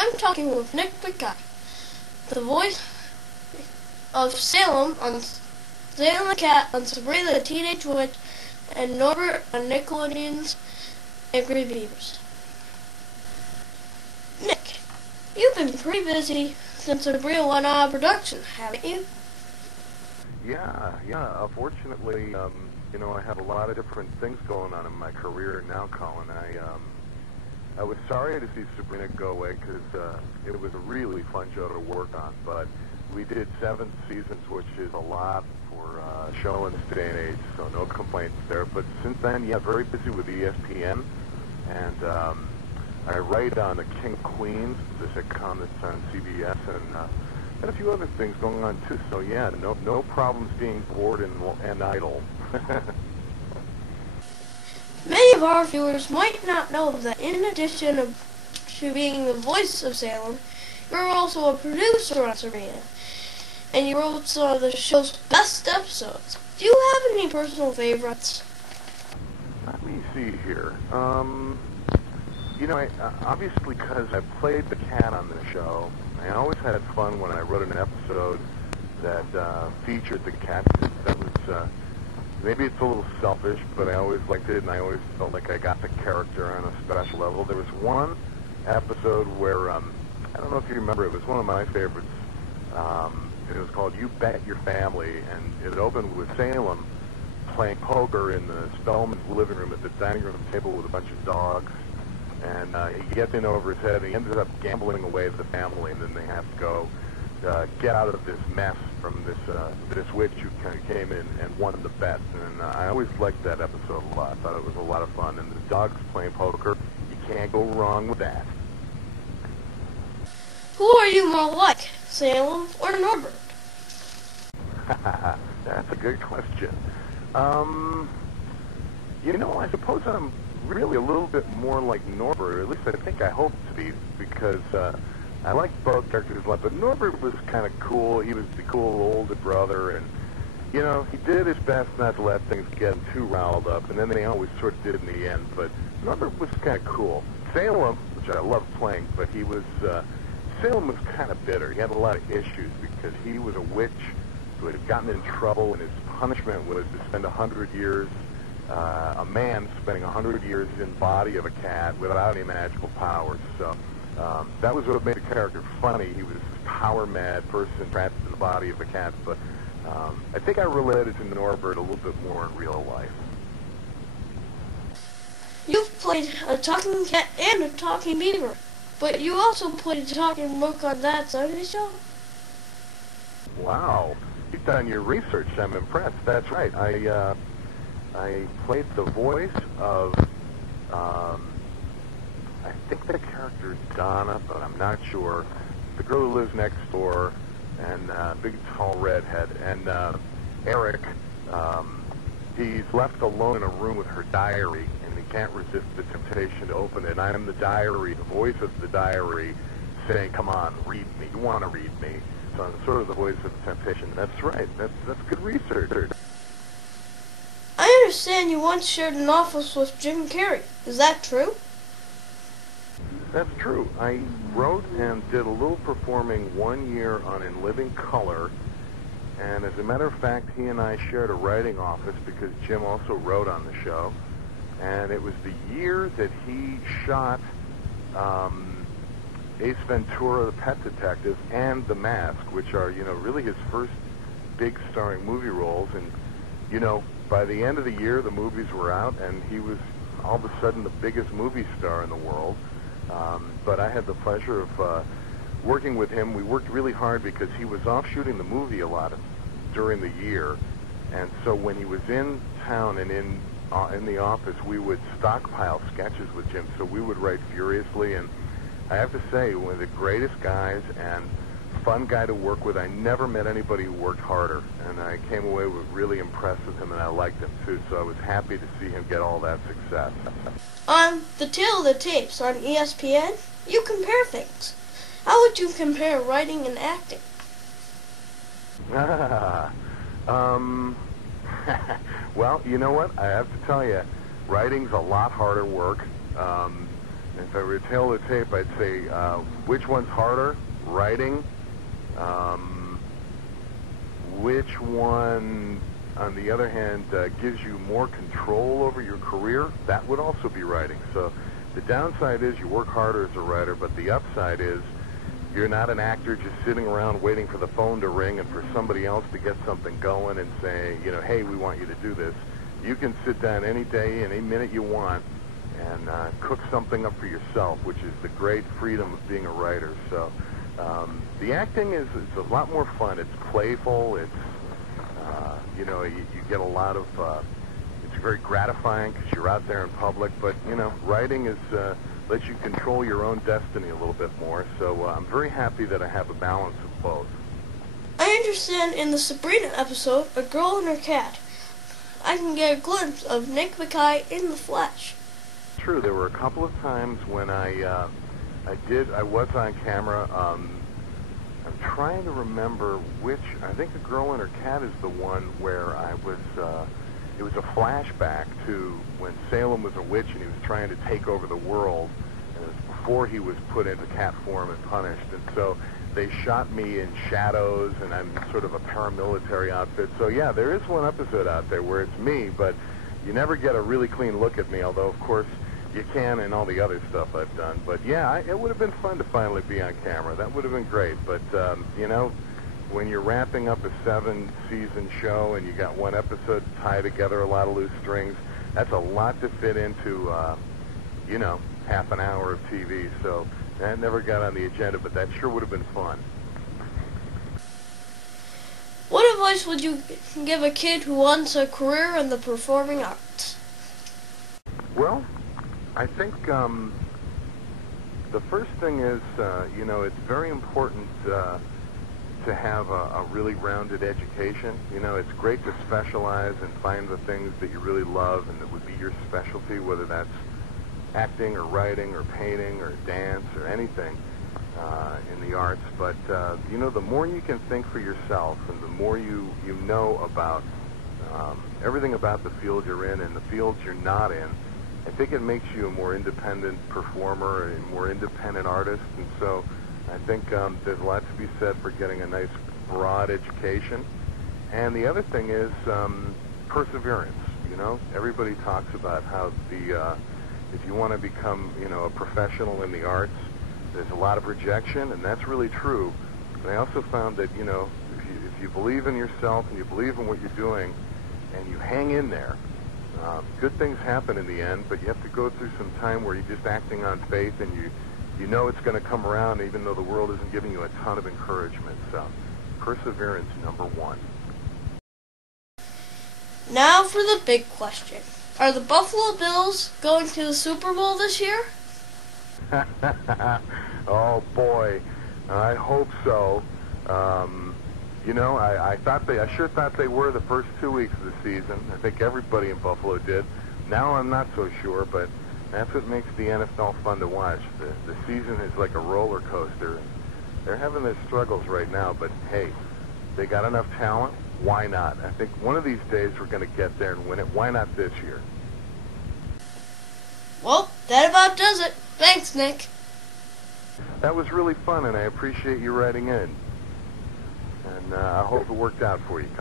I'm talking with Nick Bakay, the voice of Salem on Salem the Cat on Sabrina the Teenage Witch, and Norbert on Nickelodeon's Angry Beavers. Nick, you've been pretty busy since Sabrina went out of production, haven't you? Yeah. Unfortunately, I have a lot of different things going on in my career now, Colin. I was sorry to see Sabrina go away because it was a really fun show to work on, but we did 7 seasons, which is a lot for a show in this day and age, so no complaints there. But since then, very busy with ESPN, and I write on The King of Queens, the sitcom that's on CBS, and a few other things going on too. So no problems being bored and idle. Many of our viewers might not know that in addition to being the voice of Salem, you're also a producer on Sabrina, and you wrote some of the show's best episodes. Do you have any personal favorites? Let me see here. Obviously, because I played the cat on the show, I always had fun when I wrote an episode that featured the cat. That was maybe it's a little selfish, but I always liked it, and I always felt like I got the character on a special level. There was one episode where I don't know if you remember, it was one of my favorites. It was called "You Bet Your Family," and it opened with Salem playing poker in the Spellman's living room at the dining room table with a bunch of dogs. And he gets in over his head, and he ends up gambling away the family, and then they have to go get out of this mess from this witch who kind of came in and won the bet. And I always liked that episode a lot. I thought it was a lot of fun. And the dogs playing poker, you can't go wrong with that. Who are you more like, Salem or Norbert? That's a good question. I suppose I'm really a little bit more like Norbert, or at least I think I hope to be, because I like both characters a lot, but Norbert was kind of cool. He was the cool older brother, and, he did his best not to let things get him too riled up, and then they always sort of did in the end, but Norbert was kind of cool. Salem, which I loved playing, but Salem was kind of bitter. He had a lot of issues because he was a witch who had gotten in trouble, and his punishment was to spend 100 years a man spending 100 years in the body of a cat without any magical powers. So that was what made the character funny. He was this power-mad person trapped in the body of a cat. But I think I related to Norbert a little bit more in real life. You've played a talking cat and a talking beaver, but you also played a talking book on that Sunday show? Wow. You've done your research. I'm impressed. That's right. I played the voice of, I think the character is Donna, but I'm not sure. The girl who lives next door, and big, tall redhead. And Eric, he's left alone in a room with her diary, and he can't resist the temptation to open it. And I'm the diary, the voice of the diary, saying, "Come on, read me. You want to read me." So I'm sort of the voice of the temptation. That's right. That's good research. I understand you once shared an office with Jim Carrey. Is that true? That's true. I wrote and did a little performing 1 year on In Living Color, and as a matter of fact, he and I shared a writing office because Jim also wrote on the show, and it was the year that he shot Ace Ventura, the Pet Detective, and The Mask, which are, really his first big starring movie roles, and, by the end of the year, the movies were out, and he was all of a sudden the biggest movie star in the world. But I had the pleasure of working with him. We worked really hard because he was off shooting the movie a lot during the year, and so when he was in town and in the office, we would stockpile sketches with Jim. So we would write furiously, and I have to say, one of the greatest guys and fun guy to work with. I never met anybody who worked harder, and I came away with really impressed with him, and I liked him too, so I was happy to see him get all that success. On The Tale of the Tapes on ESPN, you compare things. How would you compare writing and acting? Well, you know what? I have to tell you, writing's a lot harder work. If I were to tail the tape, I'd say which one's harder, writing, which one, on the other hand, gives you more control over your career. That would also be writing. So the downside is you work harder as a writer, but the upside is you're not an actor just sitting around waiting for the phone to ring and for somebody else to get something going and say, you know, hey, we want you to do this. You can sit down any day, any minute you want, and cook something up for yourself, which is the great freedom of being a writer. So the acting is a lot more fun. It's playful. It's, you know, you get a lot of, it's very gratifying because you're out there in public. But, you know, writing is, lets you control your own destiny a little bit more. So I'm very happy that I have a balance of both. I understand in the Sabrina episode, A Girl and Her Cat, I can get a glimpse of Nick Bakay in the flesh. True, there were a couple of times when I was on camera. I'm trying to remember which. I think A Girl and Her Cat is the one where I was. It was a flashback to when Salem was a witch and he was trying to take over the world, and it was before he was put into cat form and punished. And so they shot me in shadows, and I'm sort of a paramilitary outfit. So yeah, there is one episode out there where it's me, but you never get a really clean look at me, although of course you can in all the other stuff I've done. But yeah, it would have been fun to finally be on camera. That would have been great. But you know, when you're wrapping up a 7-season show and you got one episode to tie together a lot of loose strings, that's a lot to fit into, you know, half an hour of TV. So that never got on the agenda, but that sure would have been fun. What advice would you give a kid who wants a career in the performing arts? Well, I think the first thing is, you know, it's very important to have a really rounded education. You know, it's great to specialize and find the things that you really love and that would be your specialty, whether that's acting or writing or painting or dance or anything in the arts. But, you know, the more you can think for yourself and the more you know about everything about the field you're in and the fields you're not in, I think it makes you a more independent performer and a more independent artist. And so I think there's a lot to be said for getting a nice broad education. And the other thing is perseverance. You know, everybody talks about how if you want to become, you know, a professional in the arts, there's a lot of rejection, and that's really true. But I also found that, you know, if you believe in yourself and you believe in what you're doing and you hang in there, good things happen in the end, but you have to go through some time where you're just acting on faith and you know it's going to come around even though the world isn't giving you a ton of encouragement. So perseverance, number one. Now for the big question. Are the Buffalo Bills going to the Super Bowl this year? Oh boy, I hope so. You know, I sure thought they were the first 2 weeks of the season. I think everybody in Buffalo did. Now I'm not so sure, but that's what makes the NFL fun to watch. The season is like a roller coaster. They're having their struggles right now, but hey, they got enough talent. Why not? I think one of these days we're going to get there and win it. Why not this year? Well, that about does it. Thanks, Nick. That was really fun, and I appreciate you writing in. And I hope it worked out for you, Colin.